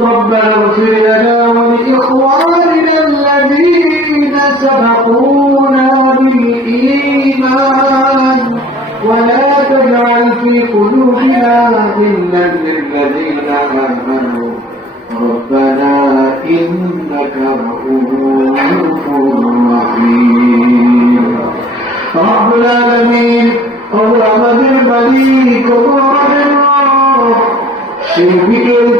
ربنا اغفر لنا ولإخواننا الذين سبقونا بالإيمان. ولا تجعل في قلوبنا غلا للذين آمنوا. ربنا إنك رؤوف رحيم. رب العالمين اللهم اغفر لي كفر شركك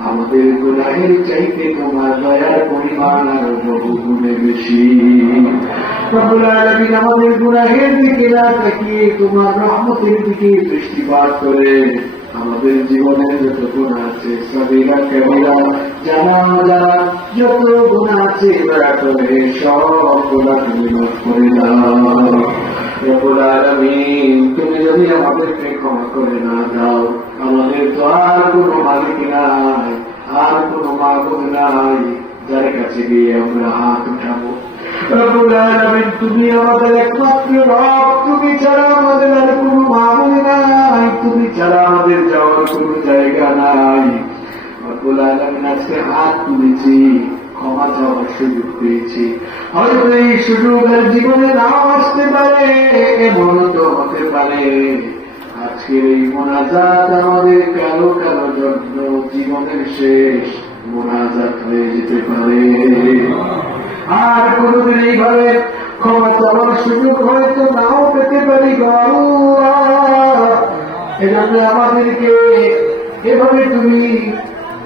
আমাদের গুণাহের চাইতে তোমার দয়ার পরিমাণ আরও বহু গুণে বেশি আমাদের গুনাহের দিকে না তাকিয়ে তোমার রহমতের দিকে দৃষ্টিপাত করে। আমাদের জীবনের যত গুণ আছে সবিরা কবিরা জানা যত গুণ আছে দয়া করে সব গুণা তুমি মাফ করে দাও। তুমি যদি আমাদেরকে ক্ষমা করে না দাও, আমাদের তো আর কোনো মালিক নাই, আর কোনো মাগুদ নাই, যার কাছে গিয়ে আমরা হাত উঠাবো। তুমি আমাদের একমাত্র রব, তুমি ছাড়া আমাদের আর কোনো মাবুদ নাই, তুমি ছাড়া আমাদের যাওয়ার কোনো জায়গা নাই। রব্বুল আলামিন, আজকে হাত তুলেছি। ক্ষমা চাওয়ার সুযোগ পেয়েছি হয়তো এই সুযোগ আর জীবনে নাও আসতে পারে এমন তো হতে পারে আজকের এই মোনাজাত আমাদের কালো কালো জন্য জীবনের শেষ মোনাজাত হয়ে যেতে পারে আর কোনদিন এইভাবে ক্ষমা চাওয়ার সুযোগ হয়তো নাও পেতে পারি। এজন্য আমাদেরকে এভাবে তুমি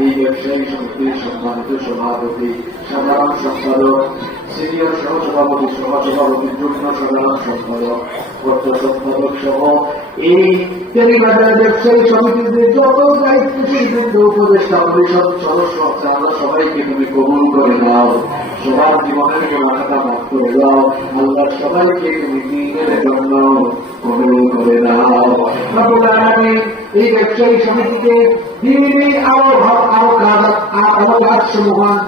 এই ব্যবসায়ী সমিতির সম্মানিত সভাপতি সাধারণ সম্পাদক সিনিয়র সহ সভাপতি সভা সভাপতি, যুগ্ম সাধারণ সম্পাদক পত্র সম্পাদক সহ এই টেলিবাজার ব্যবসায়ী সমিতিতে যত দায়িত্বশীল বৃন্দ উপদেষ্টা, পরিষদ সদস্য আছে, আমরা সবাইকে তুমি কবুল করে দাও সবার জীবনের মাথাটা মাফ করে দাও। আল্লাহ সবাইকে তুমি দিনের জন্য কবুল করে আলামিন এই ব্যবসায়ী সমিতিকে দিনে আরও আরও আরও কাজ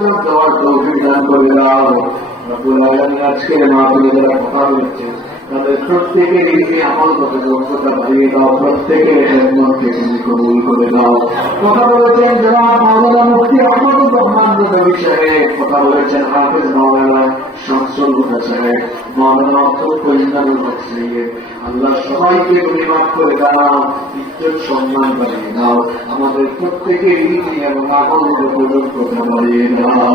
দেওয়ার যারা কথা বলেছে। তাদের প্রত্যেকের ইলমে আমল করতে যোগ্যতা বাড়িয়ে দাও প্রত্যেকের হেদমতকে তুমি কবুল করে দাও। কথা বলেছেন জনাব মাওলানা মুফতি আহমদুর রহমান নবী সাহেব কথা বলেছেন হাফিজ মাওলানা শামসুল হুদা সাহেব, মাওলানা আব্দুল কলিন্দারুল হক আল্লাহ সবাইকে মাফ করে দাও, ইজ্জত সম্মান বাড়িয়ে দাও। আমাদের প্রত্যেকের ইলমে এবং আমল যোগ্যতা বাড়িয়ে দাও।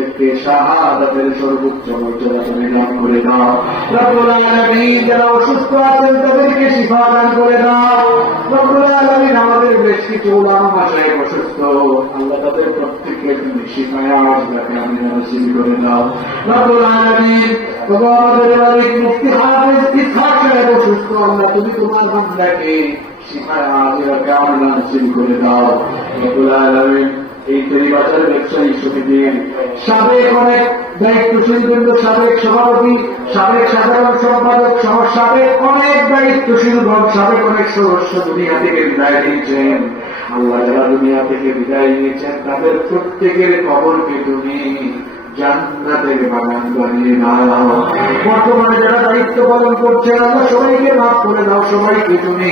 শাহাদাতের সর্বোচ্চ মর্যাদা তুমি দান করে দাও। যারা অসুস্থ আছেন তাদেরকে শিফা দান করে দাও। আমাদের বেশ কিছু উলামা অসুস্থ। আল্লাহ তাদের প্রত্যেককে তুমি শিফায় আমি করে দাও। রব্বুল অসুস্থ তুমি তোমার বান্দাকে শিফায় আওয়াজটাকে করে দাও। সাবেক অনেক সাবেক সভাপতি, সাবেক সাধারণ সম্পাদক সহ সাবেক অনেক সাবেক অনেক সদস্য দুনিয়া থেকে বিদায় নিয়েছেন। আল্লাহ যারা দুনিয়া থেকে বিদায় নিয়েছেন, তাদের প্রত্যেকের খবরকে তুমি জান্নাতের বাগান বানিয়ে বর্তমানে যারা দায়িত্ব পালন করছেন, আল্লাহ সবাইকে মাফ করে দাও, সবাইকে তুমি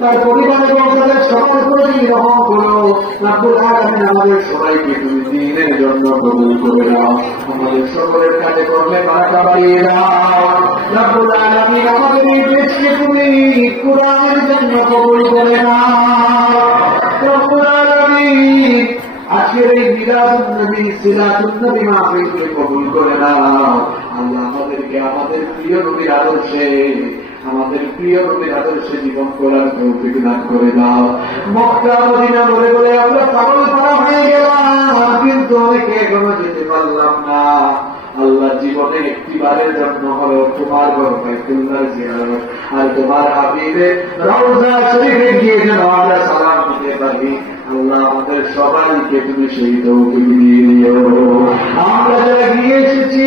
তার পরিবারের বংশধর সবার প্রতি গ্রহণ করো রাব্বুল আলামিন আমাদের সবাইকে তুমি দিনের জন্য কবুল করে দাও আমাদের সকলের কাছে করলে বারাকা বাড়িয়ে দাও। রাব্বুল আলামিন আমাদের এই দেশকে তুমি কোরআনের জন্য কবুল করে নাও। রাব্বুল আলামিন আজকের এই মিলাদুন নবী সিলাতুন নবী মাহফিলকে কবুল করে নাও। আল্লাহ আমাদেরকে আমাদের প্রিয় নবীর আদর্শে আমাদের প্রিয় নবীর আদর্শে জীবন করার তৌফিক দান করে দাও। মক্কা মদিনা বলে বলে আমরা পাগল করা হয়ে গেলাম, কিন্তু অনেকে এখনও যেতে পারলাম না। আল্লাহ জীবনে একটিবারের জন্য হলো তোমার ঘর বাইতুল্লাহ জিয়ারত, আর তোমার হাবিবে রওজা শরীফে গিয়ে যেন আমরা সালাম দিতে পারি। আল্লাহ আমাদের সবাইকে তুমি সেই তৌফিক দিয়ে দিও। আমরা যারা গিয়ে এসেছি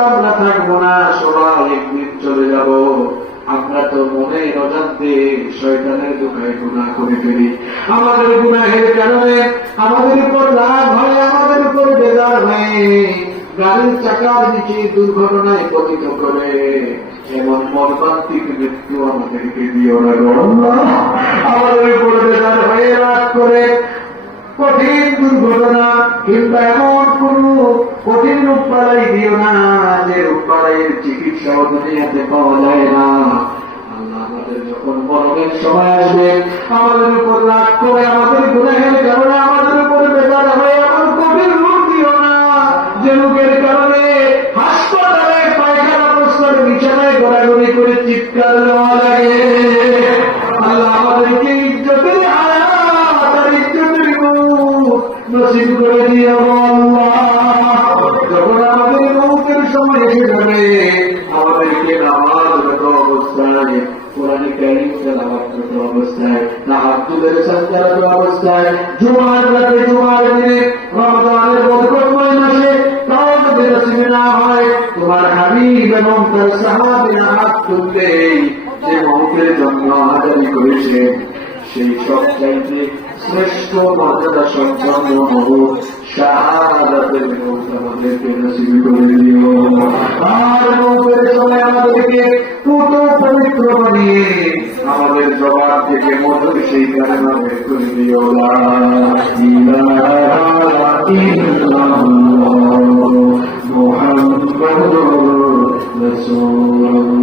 দুর্ঘটনায় পতিত করে। এমন মর্মান্তিক মৃত্যু আমাদেরকে দিও না আমাদের উপর বেজার হয়ে রাগ করে কঠিন দুর্ঘটনা কিংবা এমন কোন কঠিন রূপ পালাই দিও না যে রূপ পালাইয়ের চিকিৎসাও দুনিয়াতে পাওয়া যায় না। যখন মরণের সময় আসবে, আমাদের উপর রাগ করে, আমাদের গুণের কারণে, আমাদের উপর বেকার হয়ে আমার কঠিন রূপ দিও না। যে লোকের কারণে হাসপাতালে অবস্থায় না আব্দুলের অবস্থায় জুমার রাতে জুমার দিনে রমজানের বরকতময় মাসে তাও যদি না হয় তোমার হাবিব এবং তার সাহাবীরা হাত তুললেই যে মৌতের জন্য হাজারি করেছেন সেই সব চাইতে শ্রেষ্ঠ মর্যাদা সম্পন্ন হব শাহাদাতের মৌত আমাদেরকে নসিব করে দিও আর মৌতের সময় আমাদেরকে থেকে মধুর সেই কারণে বের করে দিও লা ইলাহা ইল্লাল্লাহ মুহাম্মাদুর রাসূল